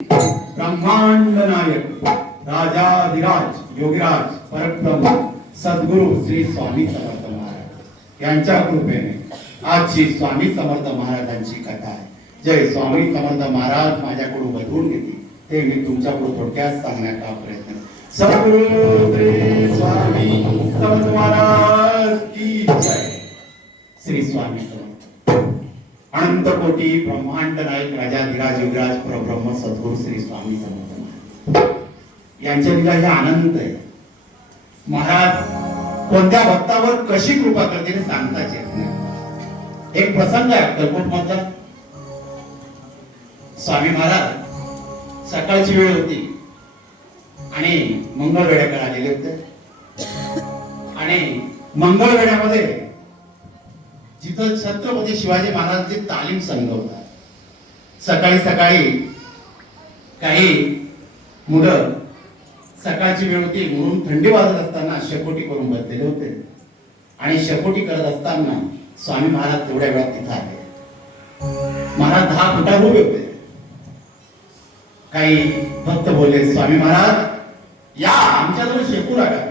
ब्रह्मांड नायक राजाधिराज योगीराज परब्रह्म सद्गुरु श्री स्वामी समर्थ महाराज. यांच्या कृपेने आजची स्वामी समर्थ महाराजांची कथा आहे. जय स्वामी समर्थ महाराज माझ्याकडून बदलून घेतली. ते मी तुमच्याकडून थोडक्यात सांगण्याचा प्रयत्न. सद्गुरु श्री स्वामी समर्थ महाराज की जय. श्री स्वामी समर्थ. अनंत कोटी ब्रह्मांड नायक राजाधिराज युगराज परब्रह्म सद्गुरु श्री स्वामी समर्थ यांच्या दिला हे आनंद आहे. महाराज कोणत्या भक्तावर कशी कृपा करते हे सांगताच येत नाही. एक प्रसंग आहे अक्कलकोट मधला स्वामी महाराज सकाळची वेळ होती आणि मंगळवेड्याकडे आलेले होते. आणि मंगळवेड्यामध्ये जिथं छत्रपती शिवाजी महाराजांची तालीम संघ होता सकाळी सकाळी काही मुलं सकाळची वेळ होती म्हणून थंडी वाजत असताना शेकोटी करून बसलेले होते. आणि शेकोटी करत असताना स्वामी महाराज तेवढ्या वेळात तिथं आले. महाराज दहा फुटावर उभे होते. काही भक्त बोलले स्वामी महाराज या आमच्याजवळ शेकू नका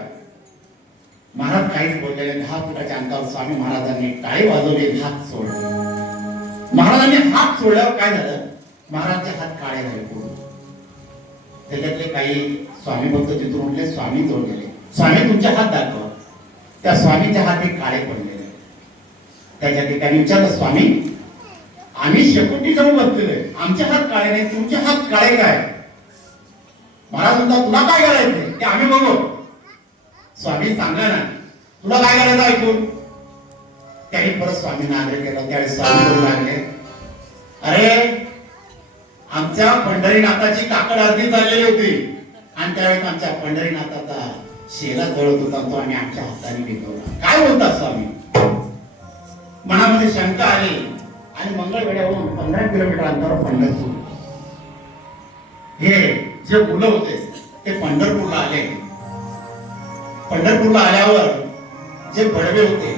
महाराज काहीच बोललेले दहा फुटाच्या अंकावर स्वामी महाराजांनी काय वाजवले हात सोडले. महाराजांनी हात सोडल्यावर काय झालं? महाराजचे हात काळे झाले पूर्ण. त्याच्यातले काही स्वामी भक्त तिथून उठले स्वामी जवळ गेले. स्वामी तुमचे हात दाखवा. त्या स्वामीचे हात हे काळे पडलेले. त्याच्या ठिकाणी विचारलं स्वामी आम्ही शेकोटी जाऊन बसलेले आमचे हात काळे नाही तुमचे हात काळे काय? महाराज म्हणतात तुला काय करायचं ते आम्ही बघू. स्वामी सांगा ना. तुला काय करायचं ऐकून? त्याने परत स्वामींना आग्रह केला. त्यावेळेस स्वामी बोलू लागले. अरे आमच्या पंढरीनाथाची काकड अर्धी चाललेली होती. आणि त्यावेळेस आमच्या पंढरीनाथाचा शेला जळत होता तो आम्ही आमच्या हाताने भिजवला काय बोलता स्वामी? मनामध्ये शंका आली आणि मंगळवेड्यावरून पंधरा किलोमीटर अंतरावर पंढरपूर. हे जे मुलं होते ते पंढरपूरला आले. पंढरपूरला आल्यावर जे बडवे होते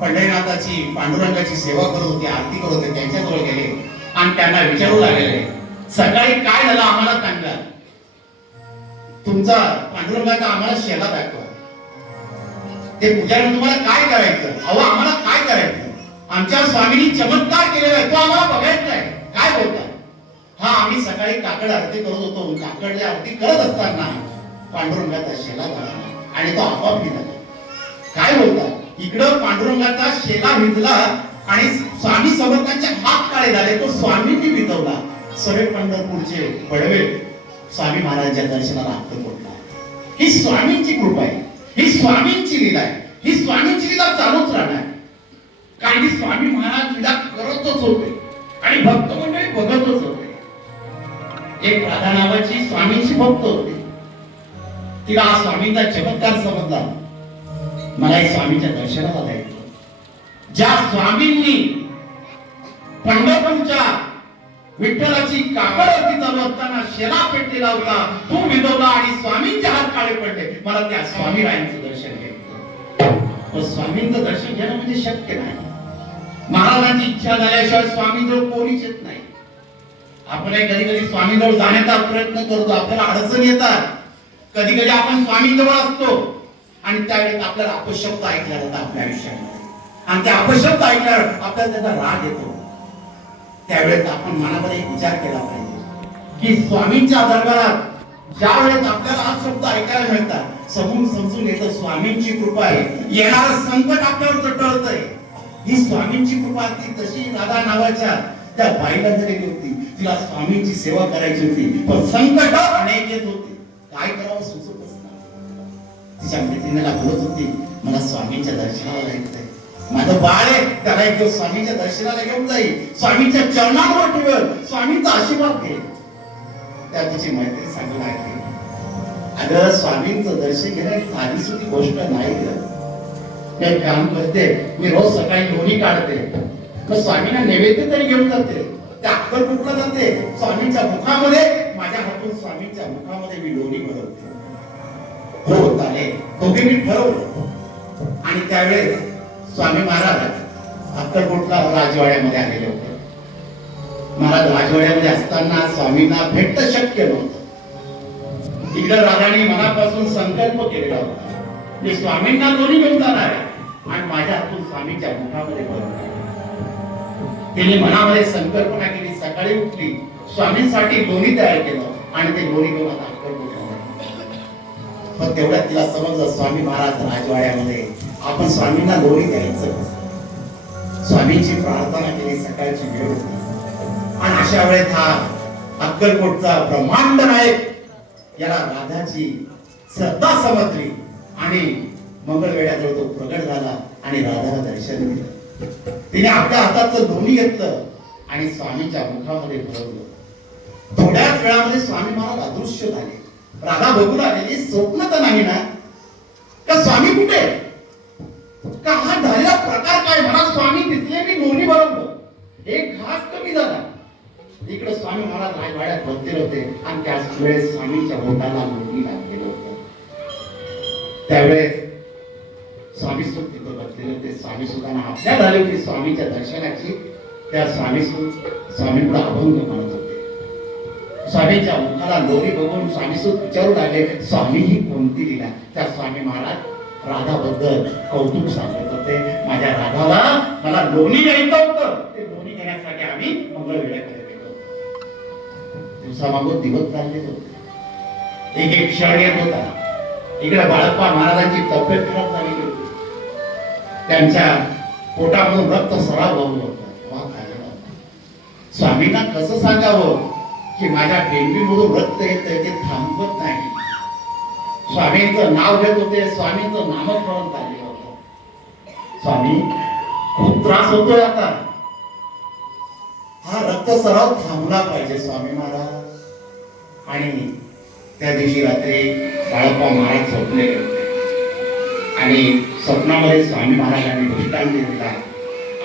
पंढरीनाथाची पांडुरंगाची सेवा करत होते आरती करत होते त्यांच्याजवळ गेले आणि त्यांना विचारू लागलेले सकाळी काय झालं आम्हाला सांगा? तुमचा पांडुरंगाचा आम्हाला शेला दाखवा. ते पुजारी तुम्हाला काय करायचं? अहो आम्हाला काय करायचं? आमच्या स्वामींनी चमत्कार केलेला आहे तो आम्हाला बघायचा आहे. काय बोलता? हा आम्ही सकाळी काकड आरती करत होतो काकडची आरती करत असताना पांडुरंगाचा शेला झाला आणि तो आपोआप निघाला काय बोलता? इकडं पांडुरंगाचा शेला भिजला आणि स्वामी समर्थांचे हात काळे झाले. तो स्वामींनी भिजवला. सगळे पंढरपूरचे पडवे स्वामी महाराजांच्या दर्शनाला अक्कलकोटला ही स्वामींची कृपा आहे. ही स्वामींची लीला आहे. ही स्वामींची लीला चालूच राहणार. कारण की स्वामी महाराज लीला करतच होते. आणि भक्त मंडळी बघतच होते. एक राधा नावाची स्वामींची भक्त होते. तिला हा स्वामींचा चमत्कार समजला. मला स्वामीच्या दर्शनाला जायचं ज्या स्वामींनी पंढरपूरच्या विठ्ठलाची काकड होती चालू असताना शेला पेटलेला होता तो विजवला आणि स्वामींचे हात काळे पडले. मला त्या स्वामी रायांचं दर्शन घ्यायचं पण स्वामींचं दर्शन घेणं म्हणजे शक्य नाही. महाराजांची इच्छा झाल्याशिवाय स्वामीजवळ कोणीच येत नाही. आपण कधी कधी स्वामीजवळ जाण्याचा प्रयत्न करतो. आपल्याला अडचण येतात. कधी कधी आपण स्वामींजवळ असतो. आणि त्यावेळेस आपल्याला अपशब्द ऐकला जातो आपल्या आयुष्यामध्ये. आणि त्या अपशब्द ऐकल्यावर आपल्याला त्याचा राग येतो. त्यावेळेस आपण मनामध्ये एक विचार केला पाहिजे की स्वामींच्या दरबारात ज्या वेळेस आपल्याला हा शब्द ऐकायला मिळतात समजून समजून येतं स्वामींची कृपा आहे. येणार संकट आपल्यावर चटळतंय ही स्वामींची कृपा असती तशी राधा नावाच्या त्या बाईला झालेली होती तिला स्वामींची सेवा करायची होती पण संकट अनेक येत होती. काय करावं सुचतच नाही तिच्या मैत्रिणीला बोलत होती मला स्वामींच्या दर्शनाला जायचंय माझं बाळ आहे त्याला एक दिवस स्वामींच्या दर्शनाला घेऊन जाईल. स्वामींच्या चरणावर ठेवल स्वामींचा आशीर्वाद घे. त्या तिची मैत्री सांगू लागली अगं स्वामींचं दर्शन घेणं साधी सुधी गोष्ट नाही ग. मी काम करते मी रोज सकाळी लोणी काढते. मग स्वामींना नैवेद्य तरी घेऊन जाते. त्या अक्कल कुठला जाते. स्वामींच्या मुखामध्ये माझ्या हातून स्वामींच्या मुखामध्ये मी लोणी भरवते. हो चालेल दोघे मी ठरवलं? आणि त्यावेळेस स्वामी महाराज अक्कलकोटला राजवाड्यामध्ये आलेले होते. महाराज राजवाड्यामध्ये असताना स्वामींना भेटणं शक्य नव्हतं. इकडं राधाने मनापासून संकल्प केलेला होता. मी स्वामींना दोन्ही घेऊन जाणार आहे. आणि माझ्या हातून स्वामीच्या मुखामध्ये भरवणार तिने मनामध्ये संकल्पना केली. सकाळी उठली. स्वामींसाठी लोणी तयार केलं आणि ते लोणी घेऊन आता पण तेवढ्यात तिला समजलं स्वामी महाराज राजवाड्यामध्ये आपण स्वामींना लोणी द्यायचं. स्वामींची प्रार्थना केली सकाळची वेळ होती. आणि अशा वेळेत हा अक्कलकोटचा ब्रह्मांड नायक याला राधाची श्रद्धा समजली आणि मंगळवेड्याजवळ तो प्रगट झाला आणि राधाला दर्शन दिलं. तिने आपल्या हातातलं दोन्ही घेतलं आणि स्वामींच्या मुखामध्ये भरवलं. थोड्याच वेळामध्ये स्वामी महाराज अदृश्य झाले. राधा बघू लागलेली स्वप्न तर नाही ना? का स्वामी कुठे? का हा झालेला प्रकार काय? मला स्वामी दिसले मी दोन्ही बरोबर. एक घास कमी झाला. इकडे स्वामी महाराज रायवाड्यात बसलेले होते आणि त्याच वेळेस स्वामीच्या बोटाला लोणी लागलेलं होतं. त्यावेळेस स्वामी सुद्धा तिथं बसलेले होते. स्वामी सुद्धा आपल्या झाली होती. स्वामीच्या दर्शनाची त्या स्वामी स्वामी पुढे अभंग म्हणत होते. स्वामीच्या मुखाला लोरी बघून स्वामी सुद्धा विचारू लागले स्वामी ही कोणती लिला? त्या स्वामी महाराज राधाबद्दल कौतुक सांगत होते माझ्या राधाला मला लोणी घ्यायचं होतं. ते लोणी घेण्यासाठी आम्ही मंगळवेढ्याकडे गेलो दिवस चालले होते. एक एक क्षण येत होता. इकडे बाळप्पा महाराजांची तब्येत खराब झालेली होती. त्यांच्या पोटामधून रक्त सराव होता. स्वामींना कसं सांगावं? की माझ्या बेंबीमधून रक्त येत ते थांबवत नाही. स्वामींचं नाव घेत होते स्वामींचं नामस्मरण चालले होतं. स्वामी खूप त्रास होतोय आता. हा रक्त सराव थांबला पाहिजे स्वामी महाराज. आणि त्या दिवशी रात्री बाळप्पा महाराज झोपले. होते आणि स्वप्नामध्ये स्वामी महाराजांनी दृष्टांत दिला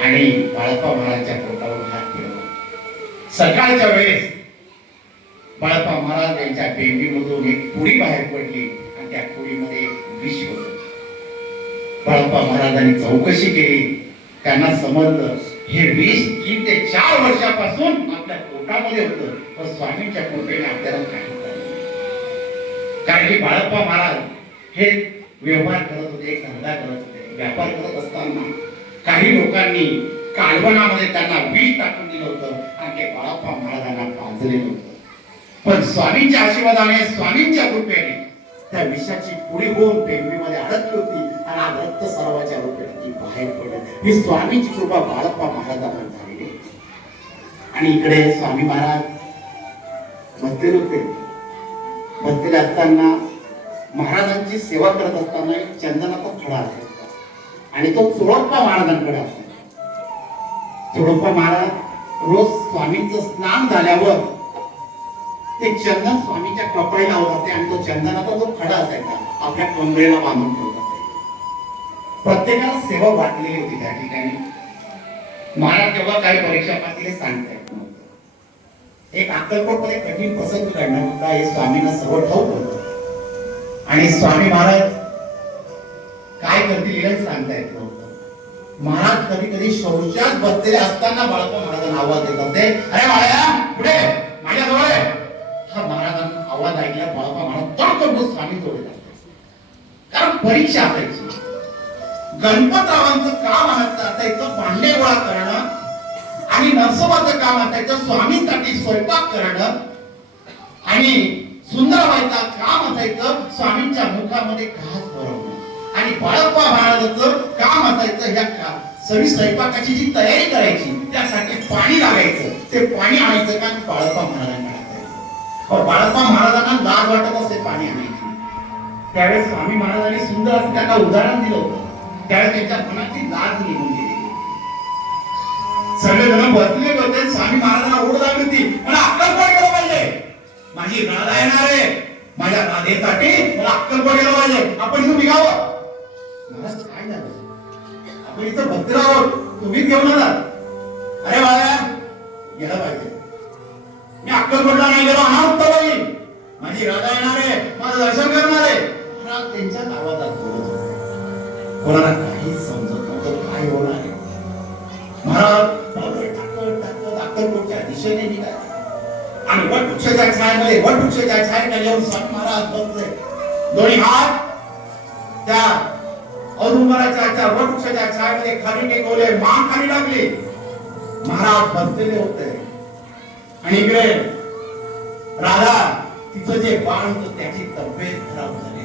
आणि बाळप्पा महाराजच्या पोटावर हात फिरवला सकाळच्या वेळेस बाळप्पा महाराज यांच्या बेंबीमधून एक पुडी बाहेर पडली आणि त्या पुडीमध्ये विष होत. बाळप्पा महाराजांनी चौकशी केली. त्यांना समजलं हे विष तीन ते चार वर्षापासून आपल्या पोटामध्ये होतं पण स्वामींच्या कृपेने आपल्याला काही कारण की बाळप्पा महाराज हे व्यवहार करत होते एक धंदा करत होते व्यापार करत असताना काही लोकांनी कालवणामध्ये त्यांना विष टाकून दिलं होतं आणि ते बाळप्पा पण स्वामींच्या आशीर्वादाने स्वामींच्या कृपेने त्या विषाची पुढे होऊन पेंबीमध्ये अडकली होती आणि आज रक्त सरावाच्या बाहेर पडली. ही स्वामींची कृपा बाळप्पा महाराजांवर झालेली आणि इकडे स्वामी महाराज बसलेले होते. बसलेले असताना महाराजांची सेवा करत असताना एक चंदनाचा खडा असतो आणि तो चोळप्पा महाराजांकडे असतो. चोळप्पा महाराज रोज स्वामींचं स्नान झाल्यावर ते चंदन स्वामीच्या कपड्याला होत असे आणि तो चंदनाचा जो खडा असायचा आपल्या कमरेला बांधून ठेवत असायचा. प्रत्येकाला सेवा वाटलेली होती त्या ठिकाणी. महाराज तेव्हा काही परीक्षा पातीले सांगता येत नव्हतं एक अक्कलकोटमध्ये कठीण प्रसंग घडणार होता. हे स्वामींना सर्व ठाऊक होत. आणि स्वामी महाराज काय करतील हे सांगता येत नव्हतं महाराज कधी कधी शौचात बसलेले असताना बाळप्पा महाराजांना आवाज देत असे अरे बाळया पुढे माझ्या जवळ आवाज ऐकला बाळप्पा महाराज तडतडून स्वामी जोडे कारण परीक्षा असायची. गणपतरावांचं काम असायचं भांडे गोळा करणं आणि नरसोबाचं काम असायचं स्वामींसाठी स्वयंपाक करणं आणि सुंदरबाईचं काम असायचं स्वामींच्या मुखामध्ये घास भरवणं. आणि बाळप्पा महाराजाचं काम असायचं ह्या का सगळी स्वयंपाकाची जी तयारी करायची त्यासाठी पाणी लागायचं. ते पाणी आणायचं का? बाळप्पा महाराजांना असायचं महाराजांना लाज वाटत असे पाणी आणायची. त्यावेळेस स्वामी महाराजांनी सुंदर असं त्यांना उदाहरण दिलं होतं. त्यावेळेस त्यांच्या मनाची लाज निघून गेली. सगळे जण बसले होते स्वामी महाराजांना ओढ लागली होती. मला अक्कलकोट केलं पाहिजे. माझी राधा येणार आहे माझ्या राधेसाठी मला अक्कलकोट केलं पाहिजे. आपण इथून निघावं. महाराज काय झालं? आपण इथं भक्त आहोत. तुम्हीच घेऊन आलात अरे बाळा गेलं पाहिजे. मी अक्कल गेलो अनाथ होईल माझी राधा येणार आहे माझं दर्शन करणार. आहे महाराज त्यांच्याच आवाजात बोलत होते. कोणाला काही समजत नव्हतं काय होणार आहे. महाराज पावलं टाकत टाकत अक्कलकोटच्या दिशेने निघाले. आणि येऊन स्वामी महाराज बसले. दोन्ही हात त्या औदुंबराच्या त्या वटवृक्षाच्या छायेमध्ये खाली टेकवले मान खाली लागली महाराज बसलेले होते. आणि इकडे राधा तिचं जे बाण होतं त्याची तब्येत खराब झाली.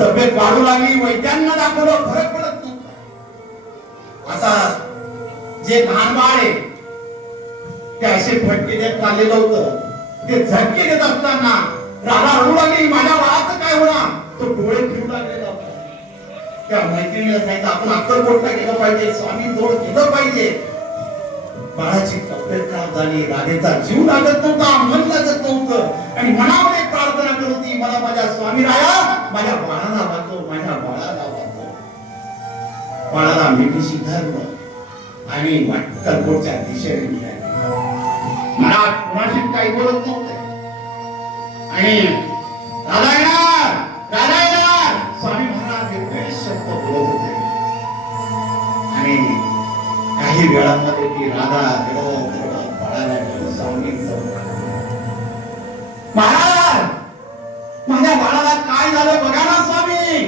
तब्येत वाढू लागली वैद्यांना दाखवलं फरक पडत नव्हता. आता जे लहान बाळ आहे ते असे फटके देत चाललेलं होतं. ते झटके देत असताना राधा रडू लागली माझ्या बाळाचं काय होणार? तो डोळे फिरू लागलेला होता त्या मैत्रिणीला सांगितलं आपण अक्कलकोटला गेलं पाहिजे स्वामी जोड केलं पाहिजे. बाळाची तब्येत खराब झाली राधेचा जीव लागत नव्हता मन लागत नव्हतं. आणि मनावर एक प्रार्थना करत होती मला माझ्या स्वामी राया माझ्या बाळाला वाचव माझ्या बाळाला वाचव. बाळाला मिठीशी धरलं आणि वाटकरकोटच्या दिशेने निघाले महाराज कुणाशी काही बोलत नव्हते. आणि राधा महाराज माझ्या बाळाला काय झालं बघा ना स्वामी.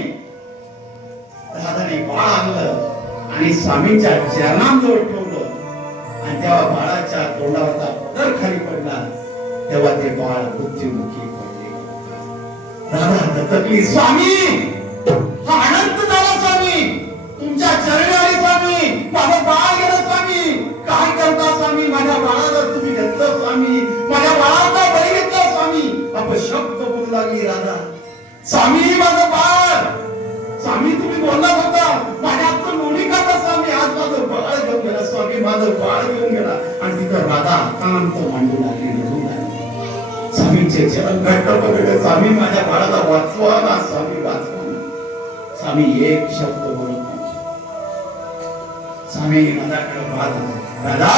राधाने बाळ आणलं आणि स्वामींच्या चरणांजवळ ठेवलं. आणि तेव्हा बाळाच्या तोंडावरचा पदर खाली पडला तेव्हा ते बाळ मृत्युमुखी पडले. राधा दत्तकली स्वामी! शब्द अपशब्द बोलू लागली राधा. स्वामी माझं बाळ. स्वामी तुम्ही बोललाच होता. माझ्या आजचं लोणी खाता स्वामी आज माझं बाळ घेऊन गेला स्वामी माझं बाळ घेऊन गेला. आणि तिथं राधा कांत मांडू लागली रडू लागली. स्वामींचे चरण घट्ट पकडले. स्वामी माझ्या बाळाला वाचवा ना स्वामी वाचवा स्वामी एक शब्द बोलत नाही. स्वामी राधाकडे पाहत राधा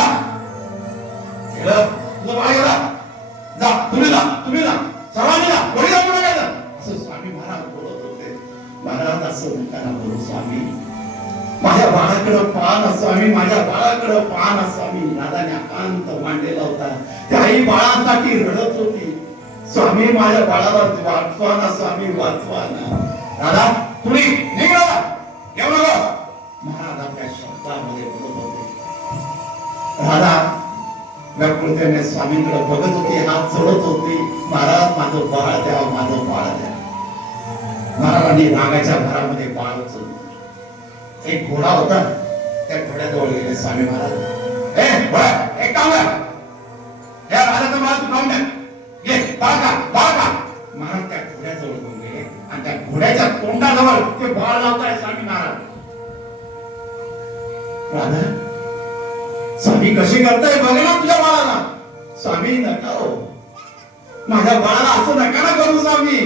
जा तुम्ही जा तुम्ही जा. सर्वांनी जा कोणी जाऊ नका असं स्वामी महाराज बोलत होते. महाराज असं म्हणताना बोलू स्वामी माझ्या बाळाकडं पान ना स्वामी माझ्या बाळाकडं पान ना स्वामी. राधाने अकांत मांडलेला होता. त्याही बाळासाठी रडत होती. स्वामी माझ्या बाळाला वाचवा ना स्वामी वाचवा ना. तुम्ही निघा. येऊ महाराज आपल्या शब्दामध्ये बोलत होते. राधा व्याकुळतेने स्वामींकडे बघत होती हात जोडत होती महाराज माझं बाळ द्या माझं बाळ द्या महाराजांनी रागाच्या घरामध्ये बाळ उचललं एक घोडा होता त्या घोड्याजवळ गेले स्वामी महाराज. ए घोडा एक काम कर. या राजाचं बाळ तू खाऊन द्या ये बाळ का बाळ का महाराज त्या घोड्याजवळ घेऊन गेले आणि त्या घोड्याच्या तोंडाजवळ ते बाळ लावताय स्वामी महाराज. राधा स्वामी कशी करताय? बघ ना तुझ्या बाळाला. स्वामी नका हो. माझ्या बाळाला असं नका ना करू स्वामी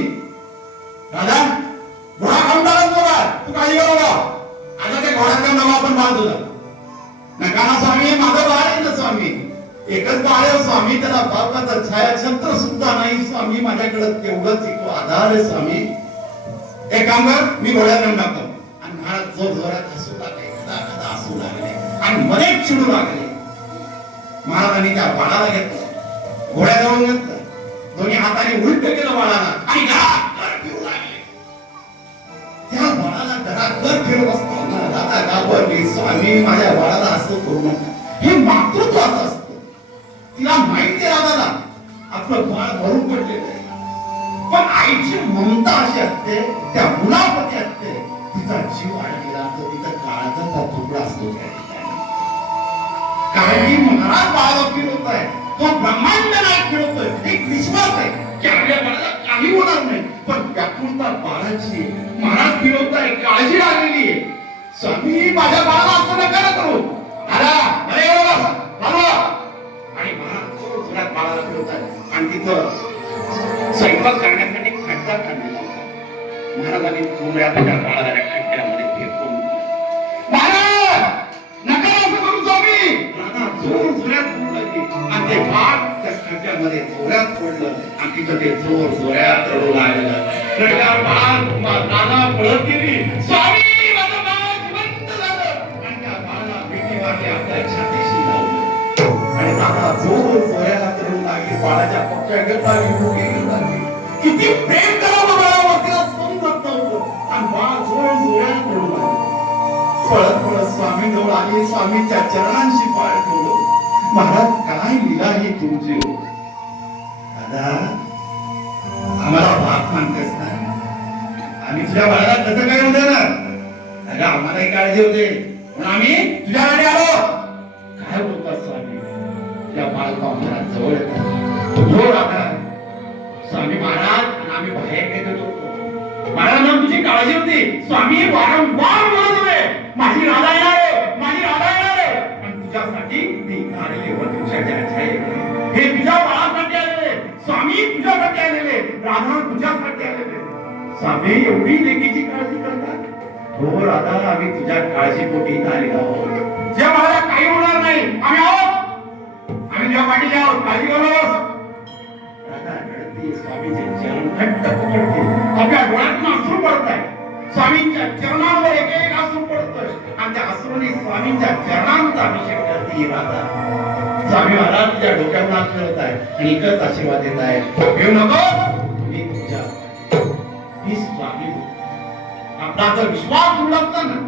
दादा घोडा खाऊन टाकत बघा तू काही करू बा आता त्या घोड्याचा नवा आपण बाळ तुझा. नका ना स्वामी माझं बाळ आहे ना स्वामी एकच बाळ आहे हो स्वामी त्याला बापाचा छायाछत्र सुद्धा नाही स्वामी माझ्याकडे तेवढंच एक आधार आहे स्वामी एक काम कर मी घोड्यात नेऊन टाकतो. आणि महाराज जोर जोरात हसू लागले. कदा कदा हसू लागले. आणि मध्येच चिडू लागले. महाराजांनी त्या बाळाला घेतलं. घोड्या जाऊन घेतलं. दोन्ही हाताने उलट केलं बाळाला आणि फिरू लागले. त्या बाळाला घरात घर फिरत असताना दादा घाबरली स्वामी माझ्या बाळाला असं करू नका. हे मातृत्व असं असतं. तिला माहिती आहे आपलं बाळ भरून पडलेलं आहे. पण आईची ममता अशी असते त्या मुलाप्रती असते. तिचा जीव अडकलेला असतो तिचा काळजाचा तुकडा असतो त्या कारण की महाराज बाळाला फिरवत आहे तो ब्रह्मांड नाही फिरवतोय एक विश्वास आहे की आपल्या बाळाला काही होणार नाही. पण व्याकुळता बाळाची महाराज फिरवताय काळजी लागलेली आहे. स्वामी माझ्या बाळाला असं नका ना करू. आला अरे एवढा आणि महाराज जोर जोरात बाळाला फिरवताय. आणि तिथं स्वयंपाक करण्यासाठी खड्डा काढलेला महाराजांनी कोंबड्या त्या बाळाला जोर जोऱ्यात पडलं की आणि ते भाग त्या खड्ड्यामध्ये पडलं आणि तिथं ते जोर जोऱ्यात रडू लागलं भाग पळत गेली स्वामी बाळाच्या पक्क्या आणि जोऱ्यात पळत स्वामी जवळ आले स्वामीच्या चरणांशी पाळ ठेवलं. महाराज काय लिला ही तुमची? हो दादा आम्हाला बाप मानतेस ना? आम्ही तुझ्या बाळाला कसं काय होऊ ना अरे आम्हालाही काळजी होते. पण आम्ही तुझ्याकडे आलो. काय बोलतात स्वामी? त्या बाळका आम्हाला जवळ येतात स्वामी महाराज आणि आम्ही बाहेर घेत होतो महाराज तुझी काळजी होती. स्वामी वारंवार म्हणत होते. माझी राधा येणार मी व तुझ्या ज्याच्या हे तुझ्या बाळासाठी आलेले स्वामी तुझ्यासाठी आलेले राधा तुझ्यासाठी आलेले स्वामी एवढी लेकीची काळजी करतात हो राधा आम्ही तुझ्या काळजी पोटी आले आहोत. जे मला काही होणार नाही आम्ही आहोत. आम्ही तुझ्या पाठीचे आहोत. काळजी करू राधा रडते, स्वामीचे चरण घट्ट पकडते आपल्या डोळ्यातून अश्रू पडत आहे स्वामींच्या चरणांवर एक एक अश्रू पडतोय. आणि त्या अश्रूने स्वामींच्या चरणांचा अभिषेक करते राधा. स्वामी महाराज तुझ्या डोक्यावर हात फिरत आहे आणि इकडच आशीर्वाद देत आहे. घेऊ नको मी तुझ्या मी स्वामी आपला जर विश्वास उडत ना.